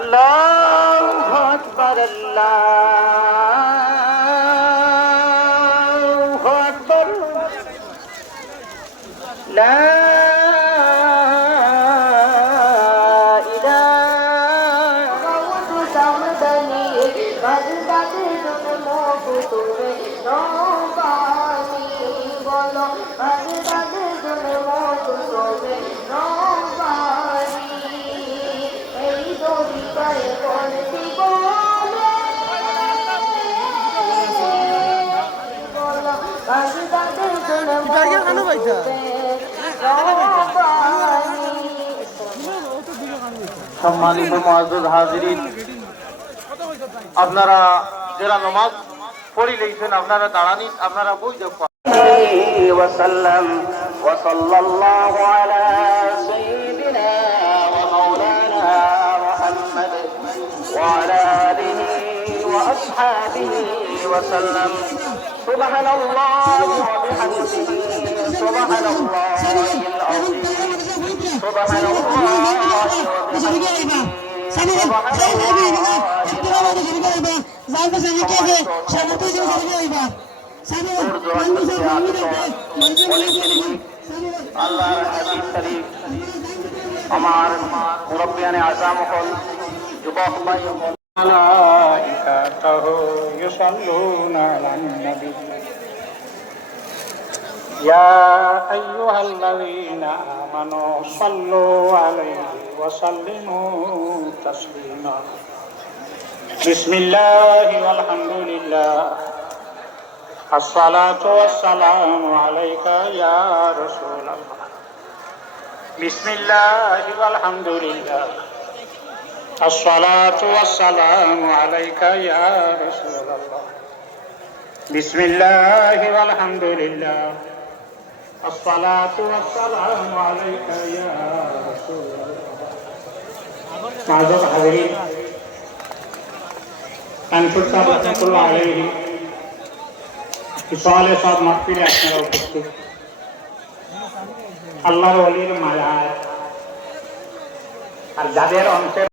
আল্লাহু আকবার, আল্লাহু আকবার, লা সম্মানিত মুআজ্জাজ হাজিরিন, আপনারা যারা নামাজ পড়ি লইছেন আপনারা দাঁড়ানি, আপনারা বই দেখো ওয়াসাল্লাম ওয়া সাল্লাল্লাহু আলা সাইয়্যিদিনা ওয়া মাওলানা মুহাম্মদ ওয়া আলা আলিহি ওয়া আসহাবিহি ওয়া সাল্লাম। সুবহানাল্লাহি ওয়া বিহামদিহি সুবহানাল্লাহিল আযীম সুবহানাল্লাহি আমার মুরব্বিয়ানে আযম হল, যুবক ভাই হল, মালাইকাতুহু ইউসাল্লুনা আলান নবী ইয়া আইয়ুহাল্লাযীনা আমানু সাল্লু আলাইহি ওয়া সাল্লিমু তাসলিমা। বিসমিল্লাহি ওয়াল হামদুলিল্লাহ, আসসালাতু ওয়াসসালামু আলাইকা ইয়া রাসূলুল্লাহ। বিসমিল্লাহি ওয়াল হামদুলিল্লাহ, আসসালাতু ওয়াসসালামু আলাইকা ইয়া রাসূলুল্লাহ। বিসমিল্লাহি ওয়াল হামদুলিল্লাহ, আসসালাতু ওয়াসসালামু আলাইকা ইয়া রাসূলুল্লাহ। মাযুদ হাজিরিন, আনফুর সাহেব রাহমাতুল্লাহ আলাইহি ইসওয়ালে সব মাহফিলে আপনারা উপস্থিত। আল্লাহর ওলির মায়ায় আর যাদের অন্তর